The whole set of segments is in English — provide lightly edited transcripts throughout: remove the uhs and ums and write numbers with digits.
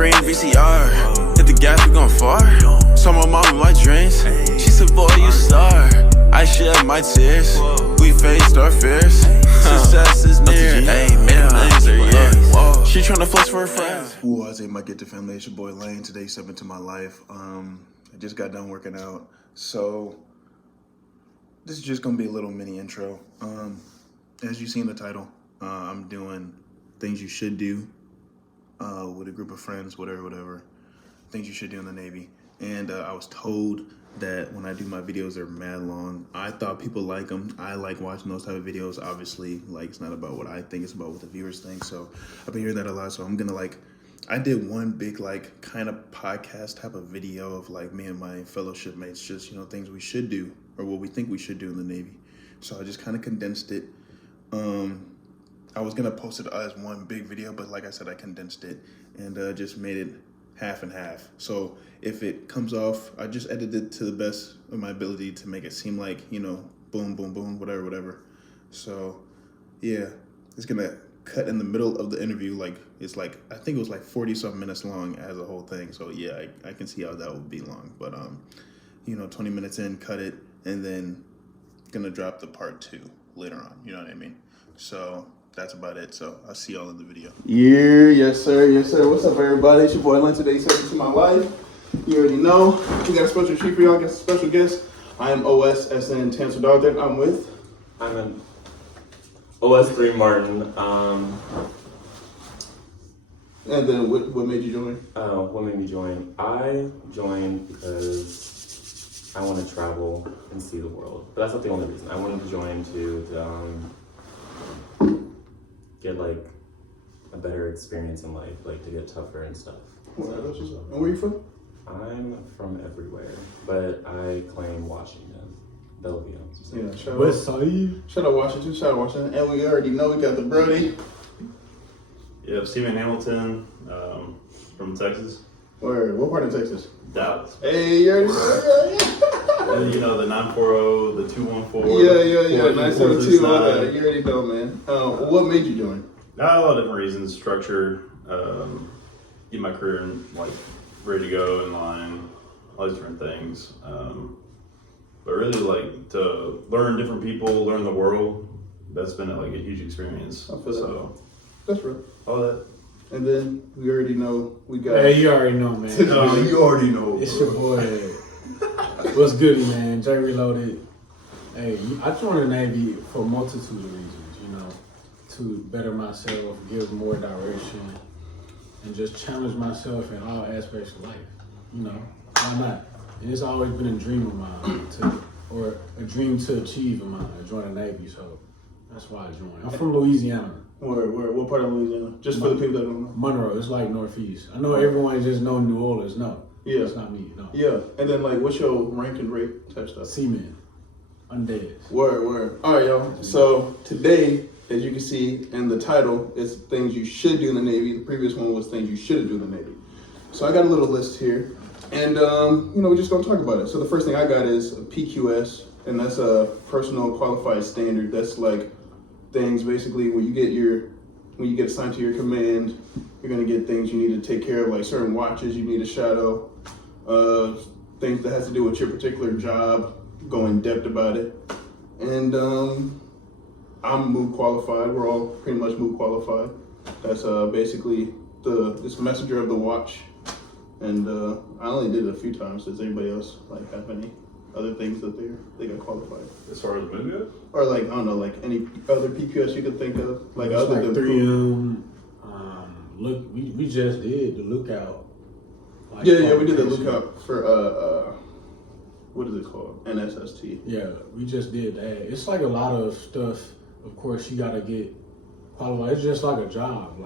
screen VCR. Hit the gas, we gon' far. Saw my mom in my dreams. She said, boy, you star. I shed my tears. We faced our fears. Success is near. Hey, man, things are yeah. She tryna flex for her friends. Ooh, I say my Get the Family. It's your boy Lane. Today's step into my life. I just got done working out. So this is just gonna be a little mini intro. As you see in the title, I'm doing things you should do with a group of friends, whatever. Things you should do in the Navy. And I was told that when I do my videos, they're mad long. I thought people like them. I like watching those type of videos. Obviously, like, it's not about what I think, it's about what the viewers think. So I've been hearing that a lot. So I'm gonna I did one big kind of podcast type of video of me and my fellowship mates, just, things we should do or what we think we should do in the Navy. So I just kind of condensed it. I was gonna post it as one big video, but like I said, I condensed it and just made it half and half. So if it comes off, I just edited it to the best of my ability to make it seem like, boom, boom, boom, whatever. So yeah, it's gonna cut in the middle of the interview. I think it was 40 something minutes long as a whole thing. So yeah, I can see how that would be long, but 20 minutes in, cut it, and then gonna drop the part 2 later on, you know what I mean? So that's about it. So I'll see y'all in the video. Yeah, yes sir. What's up, everybody? It's your boy Lynn. Today, stepping into my life. You already know. We got a special treat for y'all. Got a special guest. I am OSSN Tansil-Doutherd. I'm an OS3 Martin. And then what made you join? What made me join? I joined because I want to travel and see the world. But that's not the only reason. I wanted to join to get a better experience in life, to get tougher and stuff. Well, that's what's up. And where you from? I'm from everywhere, but I claim Washington. Bellevue. Yeah, shout out Washington. And we already know we got the Brody. Yeah, Stephen Hamilton, from Texas. Where? What part of Texas? Dallas. Hey, you already know. The 940, the 214. Yeah. 972. You already know, man. What made you join? A lot of different reasons. Structure, get my career ready to go in line, all these different things. But really to learn different people, learn the world. That's been a huge experience. I feel so. That's real. All that. And then we already know we got. Hey, you already know, man. You already know. It's your boy. What's goody, man? Jay Reloaded. Hey, I joined the Navy for a multitude of reasons. To better myself, give more direction, and just challenge myself in all aspects of life. Why not? And it's always been a dream of mine, or a dream to achieve of mine, to join the Navy. So that's why I joined. I'm from Louisiana. What part of Louisiana? Just for the people that don't know. Monroe. It's Northeast. I know everyone just know New Orleans. No. Yeah. It's not me. No. Yeah. And then what's your rank and rate type stuff? Seaman. Undead. Word. All right, y'all. So today, as you can see in the title, it's things you should do in the Navy. The previous one was things you shouldn't do in the Navy. So I got a little list here, and we're just gonna talk about it. So the first thing I got is a PQS, and that's a personal qualified standard. That's things basically when you get assigned to your command, you're gonna get things you need to take care of, certain watches you need to shadow, things that has to do with your particular job, go in depth about it, and I'm MOOC qualified. We're all pretty much MOOC qualified. That's basically this messenger of the watch. And I only did it a few times. Does anybody else have any other things that they got qualified? As far as the movie goes? Or I don't know, any other PQS you could think of? Other than 3M. Look, we just did the lookout. Yeah, we did the lookout for what is it called? NSST. Yeah, we just did that. It's a lot of stuff. Of course, you gotta get qualified. It's just like a job,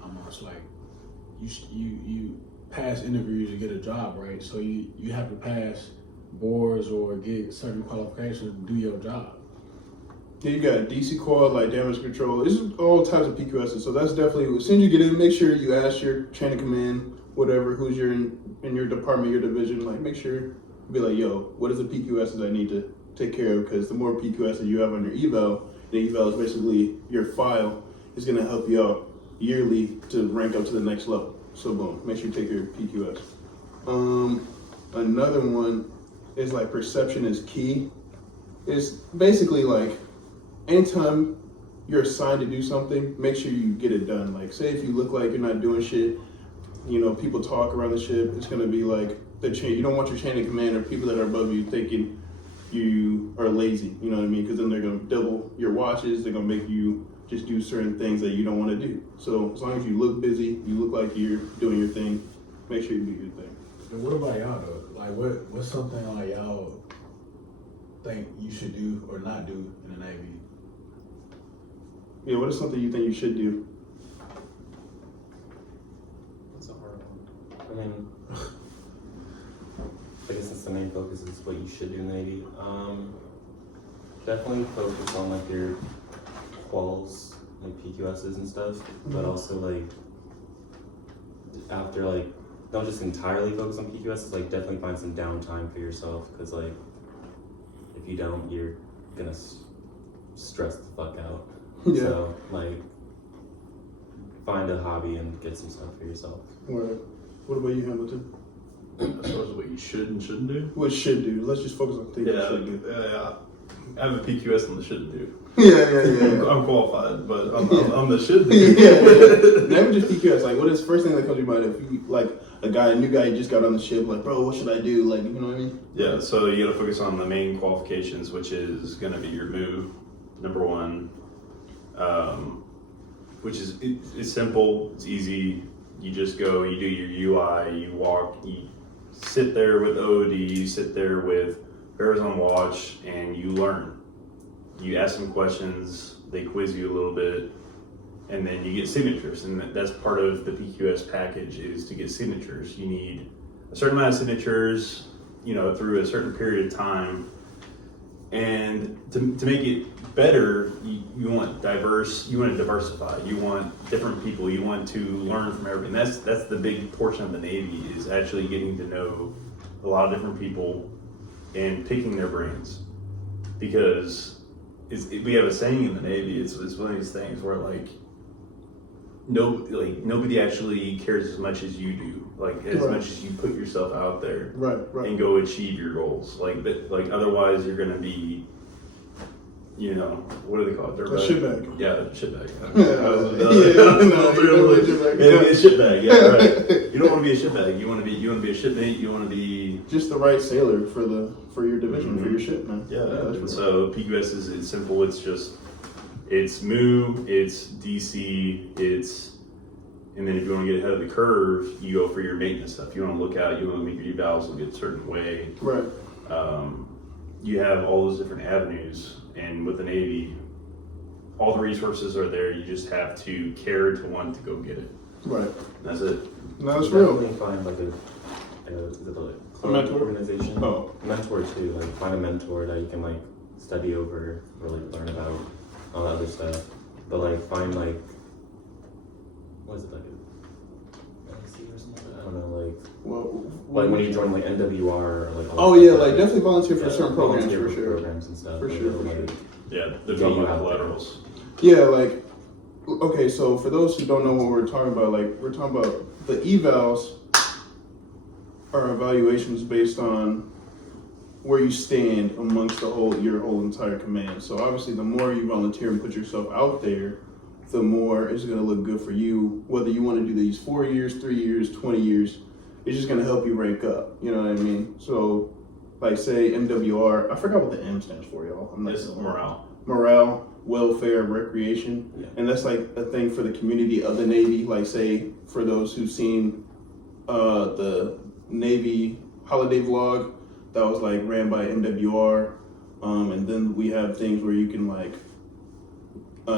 almost you pass interviews to get a job, right? So you have to pass boards or get certain qualifications to do your job. Yeah, you got DC qual, damage control. It's all types of PQSs. So that's definitely, as soon as you get in, make sure you ask your chain of command, whatever, who's in your department, your division, make sure, be yo, what is the PQSs I need to take care of? Because the more PQSs you have on your eval, the eval is basically your file, is going to help you out yearly to rank up to the next level. So boom, make sure you take your PQS. Another one is like perception is key. It's basically like anytime you're assigned to do something, make sure you get it done. Like say if you look like you're not doing shit, you know, people talk around the ship, it's gonna be like the chain. You don't want your chain of command or people that are above you thinking you are lazy, you know what I mean? Because then they're gonna double your watches, they're gonna make you just do certain things that you don't wanna do. So as long as you look busy, you look like you're doing your thing, make sure you do your thing. And what about y'all though? Like what's something like y'all think you should do or not do in the Navy? Yeah, what is something you think you should do? That's a hard one. I mean, I guess that's the main focus is what you should do in the Navy. Definitely focus on like your quals, like PQSs and stuff, but also like after like don't just entirely focus on PQSs. Like definitely find some downtime for yourself because like if you don't, you're gonna stress the fuck out. Yeah. So like find a hobby and get some stuff for yourself. Right. What about you, Hamilton? As far as what you should and shouldn't do. What should do? Let's just focus on things you Yeah, should do. I have a PQS on the should do. Yeah. I'm qualified, but I'm the should do. Yeah. Never just PQS. Like, what is the first thing that comes to your mind if you like a new guy just got on the ship? Like, bro, what should I do? Like, you know what I mean? Yeah, so you gotta focus on the main qualifications, which is gonna be your move, number one. Which is it's simple, it's easy. You just go, you do your UI, you walk, you sit there with OD, you sit there with whoever's on watch, and you learn. You ask them questions, they quiz you a little bit, and then you get signatures. And that's part of the PQS package is to get signatures. You need a certain amount of signatures, you know, through a certain period of time. And to make it better, you want diverse, you want to diversify, you want different people, you want to learn from everything. That's the big portion of the Navy is actually getting to know a lot of different people and picking their brains. Because we have a saying in the Navy, it's one of these things where like nobody actually cares as much as you do, like as Right. much as you put yourself out there Right. and go achieve your goals. Like otherwise you're gonna be, you know, what do they call it? A shitbag. Yeah, shitbag. Yeah. A shitbag. Yeah, right. You don't want to be a shitbag. You want to be a shipmate. You want to be Just the right sailor for your division, for your ship, man. yeah. That's And so PQS it's simple. It's MOO, it's DC, and then if you want to get ahead of the curve, you go for your maintenance stuff. You want to look out. You want to make your valves look a certain way. Right. You have all those different avenues, and with the Navy, all the resources are there. You just have to care to want to go get it. Right. That's it. No, that's real. Definitely find like a mentor? organization. Oh. Mentor too. Like find a mentor that you can like study over or like learn about all the other stuff. But like find like what is it like a LC or something? I don't know, like Well, when you join like NWR or like oh yeah, like definitely volunteer for certain programs volunteer for sure. programs and stuff. For and sure, they'll, for like, sure. Yeah, the Get you drama out there. collaterals. Yeah, like, okay, so for those who don't know what we're talking about, like, we're talking about the evals are evaluations based on where you stand amongst your whole entire command. So obviously, the more you volunteer and put yourself out there, the more it's going to look good for you. Whether you want to do these 4 years, 3 years, 20 years, it's just going to help you rank up. You know what I mean? So, like, say MWR, I forgot what the M stands for, y'all. I'm not It's sure. morale. Welfare, recreation, Yeah. and that's like a thing for the community of the Navy. Like, say, for those who've seen the Navy holiday vlog, that was like ran by MWR, and then we have things where you can like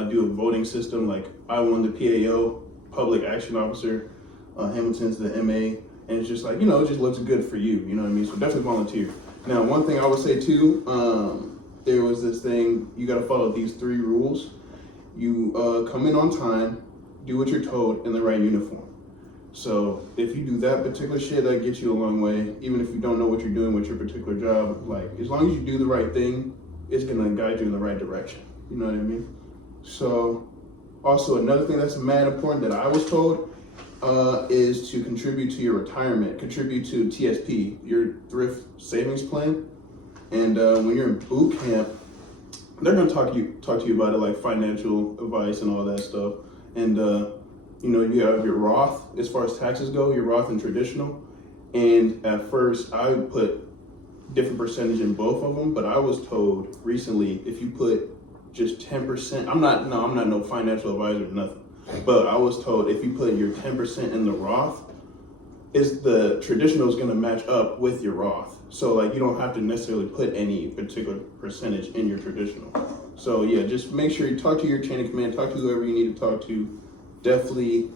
do a voting system. Like, I won the PAO, Public Action Officer. Hamilton's the MA, and it's just like, you know, it just looks good for you. You know what I mean? So definitely volunteer. Now, one thing I would say too. There was this thing, you gotta follow these 3 rules. You come in on time, do what you're told, in the right uniform. So if you do that particular shit, that gets you a long way. Even if you don't know what you're doing with your particular job, like, as long as you do the right thing, it's gonna guide you in the right direction. You know what I mean? So also another thing that's mad important that I was told is to contribute to your retirement, contribute to TSP, your thrift savings plan. And when you're in boot camp, they're gonna talk to you about it, like financial advice and all that stuff. And you know, you have your Roth as far as taxes go, your Roth and traditional. And at first, I would put different percentage in both of them, but I was told recently if you put just 10%, I'm not no financial advisor or nothing, but I was told if you put your 10% in the Roth, is the traditional is going to match up with your Roth. So like you don't have to necessarily put any particular percentage in your traditional. So yeah, just make sure you talk to your chain of command, talk to whoever you need to talk to. Definitely,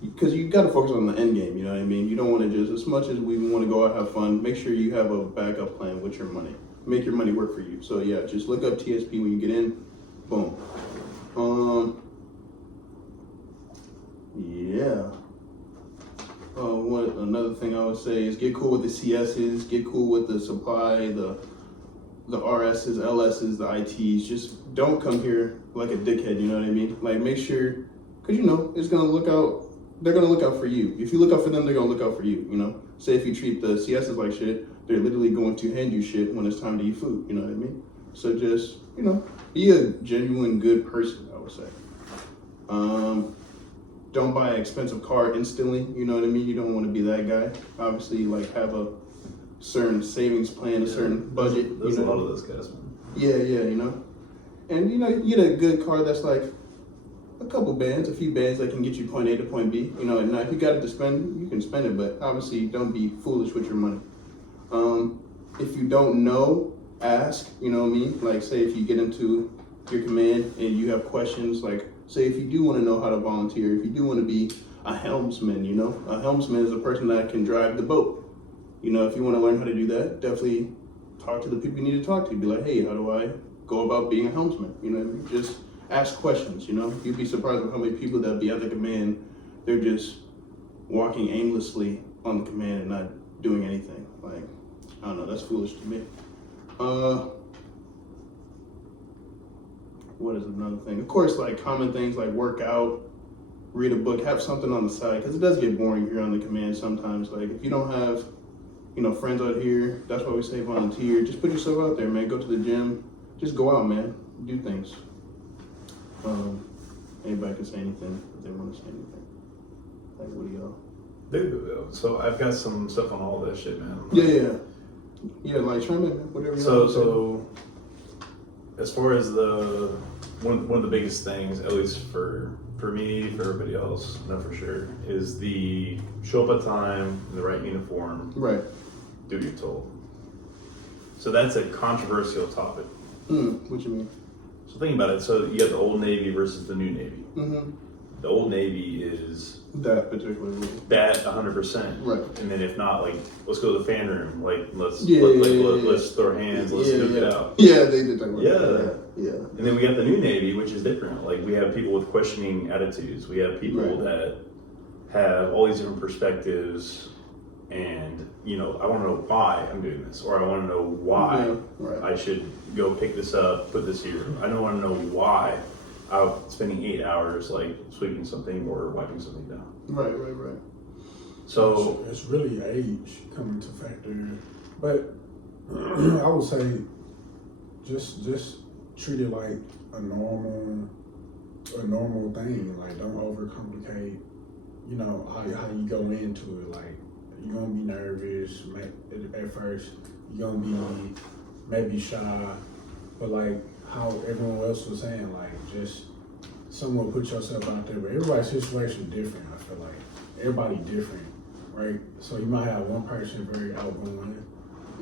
because you got to focus on the end game. You know what I mean? You don't want to just, as much as we want to go out and have fun, make sure you have a backup plan with your money. Make your money work for you. So yeah, just look up TSP when you get in. Boom. Yeah. What another thing I would say is get cool with the CSs, get cool with the supply, the RSs, LSs, the ITs. Just don't come here like a dickhead, you know what I mean? Like make sure, cause you know, it's gonna look out, they're gonna look out for you. If you look out for them, they're gonna look out for you, you know? Say if you treat the CSs like shit, they're literally going to hand you shit when it's time to eat food, you know what I mean? So just, you know, be a genuine good person, I would say. Don't buy an expensive car instantly, you know what I mean? You don't want to be that guy. Obviously, like have a certain savings plan, a certain budget. There's you know? a lot of those guys, man. Yeah, you know? And you know, you get a good car that's like a few bands that can get you point A to point B. You know, and if you got it to spend, you can spend it, but obviously don't be foolish with your money. If you don't know, ask, you know what I mean? Like say if you get into your command and you have questions, like say if you do want to know how to volunteer, if you do want to be a helmsman, you know? A helmsman is a person that can drive the boat. You know, if you want to learn how to do that, definitely talk to the people you need to talk to. Be like, hey, how do I go about being a helmsman? You know, just ask questions, you know? You'd be surprised with how many people that be at the command, they're just walking aimlessly on the command and not doing anything. Like, I don't know, that's foolish to me. What is another thing? Of course, like common things like work out, read a book, have something on the side, because it does get boring here on the command sometimes. Like if you don't have, you know, friends out here, that's why we say volunteer. Just put yourself out there, man. Go to the gym. Just go out, man. Do things. Anybody can say anything if they want to say anything. Like, what do y'all? Dude, so I've got some stuff on all that shit, man. Yeah, like try to whatever. So as far as one of the biggest things, at least for me, for everybody else, not for sure, is the show up at time in the right uniform. Right. Do what you're told. So that's a controversial topic. What you mean? So think about it. So you got the old Navy versus the new Navy. Mm-hmm. The old Navy is That particular way. that 100%. Right. And then if not, like, let's go to the fan room. Like, let's throw hands. Let's duke it out. Yeah, they did talk about Yeah. that. Yeah. And then we got the new Navy, which is different. Like, we have people with questioning attitudes. We have people that have all these different perspectives. And, you know, I want to know why I'm doing this, or I want to know why I should go pick this up, put this here. I don't want to know why I'm spending 8 hours, like, sweeping something or wiping something down. Right. So it's really age coming to factor, but I would say just treat it like a normal thing. Like don't overcomplicate. You know how you go into it. Like you're gonna be nervous at first. You're gonna be maybe shy, but like how everyone else was saying, like just somewhat put yourself out there. But everybody's situation is different. I feel like everybody different, right? So you might have one person very outgoing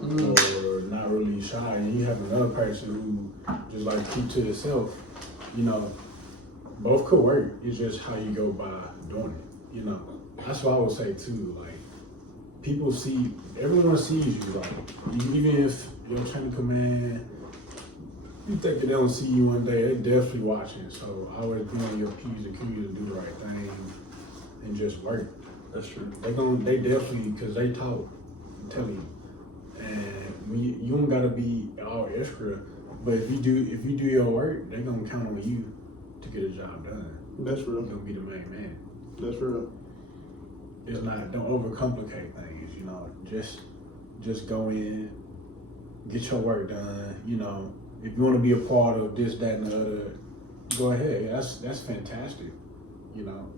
or not really shy, and you have another person who just like keep to yourself. You know, both could work. It's just how you go by doing it. You know, that's what I would say too. Like everyone sees you. Like even if your chain of command, you think that they don't see you one day, they're definitely watching. So always be on your P's and Q's to do the right thing and just work. That's true. They definitely, because they talk, I'm telling you. And you don't gotta be all extra, but if you do your work, they're gonna count on you to get a job done. That's real. You're gonna be the main man. That's real. It's not, don't overcomplicate things, you know. Just go in, get your work done, you know. If you want to be a part of this, that, and the other, go ahead. That's fantastic, you know.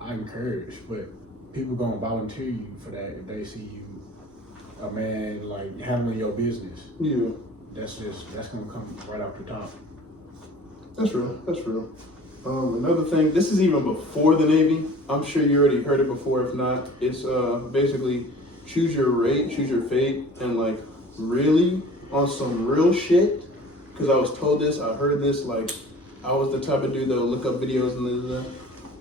I encourage, but people gonna volunteer you for that if they see you a man like handling your business. Yeah. That's gonna come right off the top. That's real. That's real. Another thing, this is even before the Navy. I'm sure you already heard it before. If not, it's basically choose your rate, choose your fate, and like really on some real shit. Because I was told this, I heard this. Like I was the type of dude that would look up videos and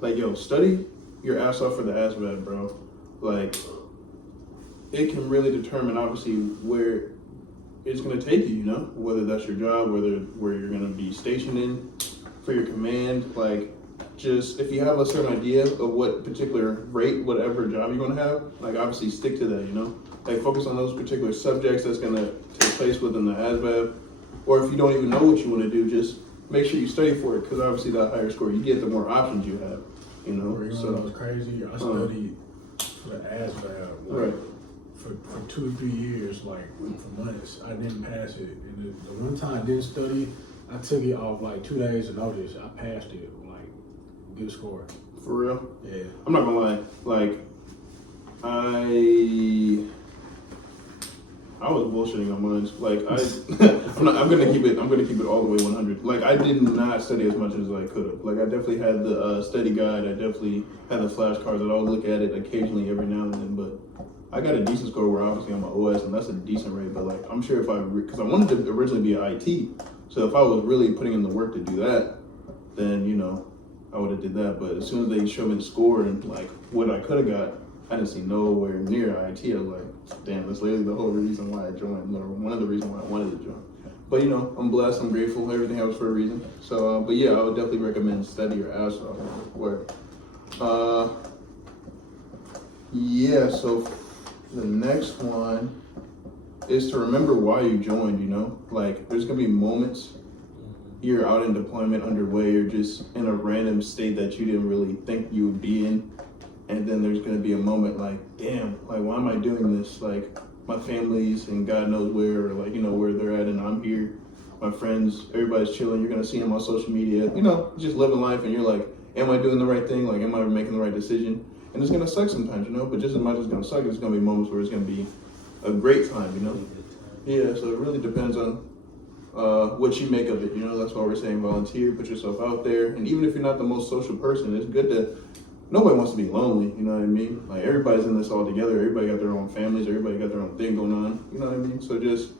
like, yo, study your ass off for the ASVAB, bro. Like it can really determine obviously where it's gonna take you. You know, whether that's your job, where you're gonna be stationed in. For your command, like just if you have a certain idea of what particular rate, whatever job you're gonna have, like obviously stick to that, you know? Like focus on those particular subjects that's gonna take place within the ASVAB. Or if you don't even know what you wanna do, just make sure you study for it, because obviously the higher score you get, the more options you have, you know? So it was crazy. I studied for the ASVAB Right. for 2 or 3 years, like for months. I didn't pass it. And the one time I didn't study, I took it off like 2 days of notice. I passed it, like good score. For real? Yeah. I'm not gonna lie, like I was bullshitting on mine. Like I'm gonna keep it all the way 100. Like I did not study as much as I could have. Like I definitely had the study guide. I definitely had the flashcards. I'd always look at it occasionally every now and then. But I got a decent score where obviously I'm an OS, and that's a decent rate. But like I'm sure if because I wanted to originally be an IT, so if I was really putting in the work to do that, then you know I would have did that. But as soon as they showed me the score and like what I could have got, I didn't see nowhere near IT. I was like, damn, that's literally the whole reason why I joined, or one of the reasons why I wanted to join. But you know, I'm blessed, I'm grateful, everything happens for a reason. So, but yeah, I would definitely recommend study your ass off. Work. Yeah. So the next one is to remember why you joined. You know, like there's gonna be moments you're out in deployment underway, you're just in a random state that you didn't really think you would be in. And then there's gonna be a moment like, damn, like why am I doing this? Like my family's and God knows where, or like, you know, where they're at and I'm here. My friends, everybody's chilling, you're gonna see them on social media, you know, just living life, and you're like, am I doing the right thing? Like, am I making the right decision? And it's gonna suck sometimes, you know, but just as much as it's gonna suck, it's gonna be moments where it's gonna be a great time, you know? Yeah, so it really depends on what you make of it, you know? That's why we're saying volunteer, put yourself out there. And even if you're not the most social person, it's good to, nobody wants to be lonely, you know what I mean? Like everybody's in this all together, everybody got their own families, everybody got their own thing going on, you know what I mean? So just,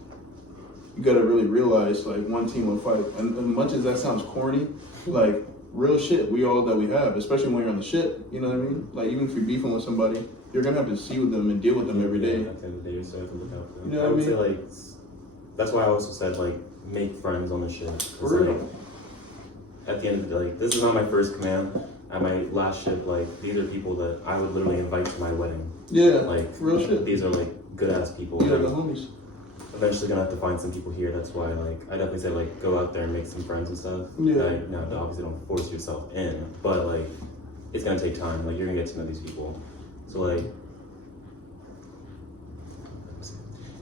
you gotta really realize like one team, one fight. And as much as that sounds corny, like real shit, we all that we have, especially when you're on the ship, you know what I mean? Like even if you're beefing with somebody, you're gonna have to see with them and deal with them every day. Yeah, at the end of the day, so you have to look out for them. You know I would what I say like, that's why I also said like, make friends on the ship. For real. Like, at the end of the day, like, this is not my first command. At my last ship, like, these are people that I would literally invite to my wedding. Yeah, Like, real shit. these are like good ass people. You And know, the I'm homies. eventually gonna have to find some people here. That's why, like, I definitely say like, go out there and make some friends and stuff. Yeah. Like, no, obviously don't force yourself in, but like, it's gonna take time. Like, you're gonna get to know these people. So like,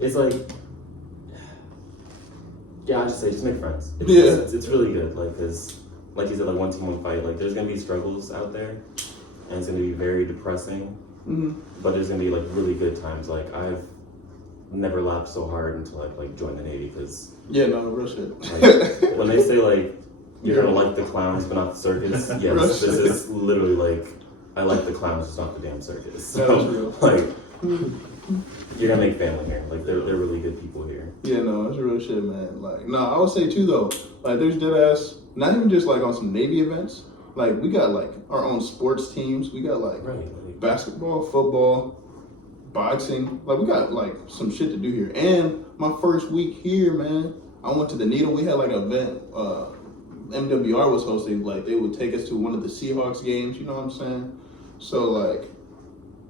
it's like, yeah, I just say just make friends. It's really good. Like, cause like you said, like one team, one fight. Like, there's gonna be struggles out there, and it's gonna be very depressing. Mm-hmm. But there's gonna be like really good times. Like I've never laughed so hard until I like joined the Navy, because Yeah, no, real shit. like, when they say like you're gonna like the clowns but not the circus, yes, this is literally like I like the clowns, just not the damn circus. So That's real. like you're gonna make family here. Like they're really good people here. Yeah, no, it's real shit, man. Like, no, I would say too though, like there's dead ass, not even just like on some Navy events. Like we got like our own sports teams. We got like basketball, football, boxing. Like we got like some shit to do here. And my first week here, man, I went to the Needle. We had like an event. MWR was hosting. Like they would take us to one of the Seahawks games. You know what I'm saying? So like,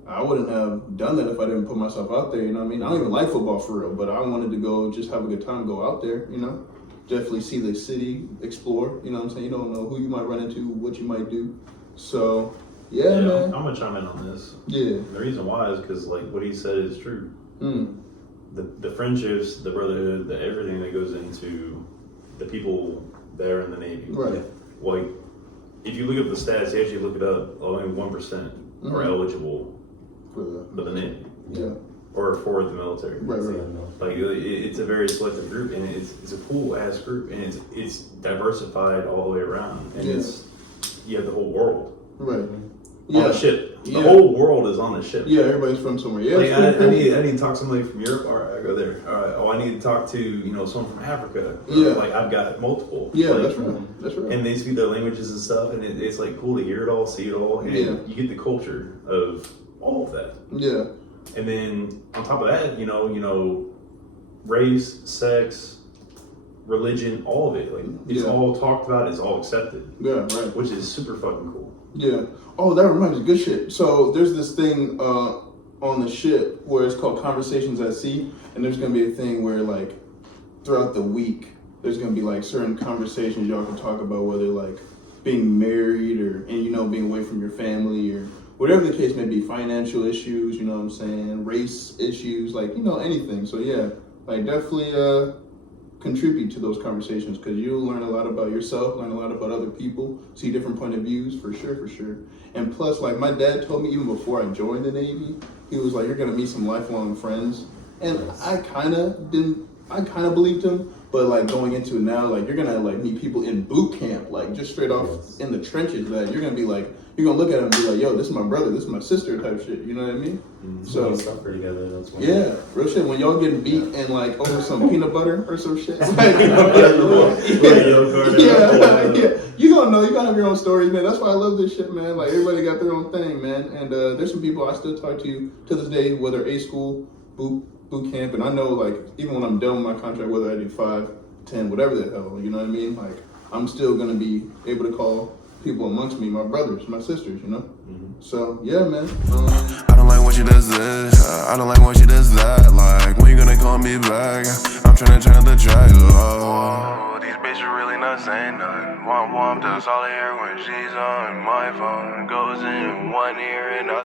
I wouldn't have done that if I didn't put myself out there. You know what I mean? I don't even like football for real, but I wanted to go just have a good time, go out there. You know, definitely see the city, explore. You know what I'm saying? You don't know who you might run into, what you might do. So Yeah, man. I'm gonna chime in on this. Yeah. The reason why is because like what he said is true. The friendships, the brotherhood, the everything that goes into the people there in the Navy. Right. Like, if you look up the stats, you actually look it up. Only 1% are eligible For for the Navy. yeah. Or for the military. Right. Like it's a very selective group, and it's a cool ass group, and it's diversified all the way around, and you have the whole world Right. on the ship. The whole world is on the ship. Yeah, everybody's from somewhere. Yeah, like, I need to talk to somebody from Europe. All right, I go there. All right. Oh, I need to talk to someone from Africa. Yeah. Like I've got multiple. Yeah, like, that's right. That's right. And they speak their languages and stuff, and it's like cool to hear it all, see it all, and you get the culture of all of that. Yeah. And then on top of that, race, sex, religion, all of it. Like it's all talked about, it's all accepted. Yeah, right. Which is super fucking cool. Yeah. Oh, that reminds me, good shit. So there's this thing on the ship where it's called Conversations at Sea, and there's gonna be a thing where like throughout the week there's gonna be like certain conversations y'all can talk about, whether like being married and being away from your family or whatever the case may be, financial issues, you know what I'm saying, race issues, like, anything. So yeah, like definitely contribute to those conversations because you'll learn a lot about yourself, learn a lot about other people, see different point of views, for sure. And plus, like my dad told me even before I joined the Navy, he was like, you're gonna meet some lifelong friends. And I kind of believed him, but like going into it now, like you're gonna like meet people in boot camp, like just straight off in the trenches that you're gonna be like, you're gonna look at them and be like, yo, this is my brother, this is my sister type shit, you know what I mean? So we suffer together, that's why. Yeah, real shit, when y'all getting beat and like over some peanut butter or some shit. You gonna know, you gotta have your own stories, man. That's why I love this shit, man. Like everybody got their own thing, man. And there's some people I still talk to this day, whether A school, boot camp, and I know like even when I'm done with my contract, whether I do 5, 10, whatever the hell, you know what I mean? Like I'm still gonna be able to call people amongst me, my brothers, my sisters, So yeah, man. I don't like when she does this. I don't like when she does that. Like when you gonna call me back? I'm trying to turn up the track. Oh, these bitches really not saying nothing. Womp womp does all I hear when she's on my phone. Goes in one ear and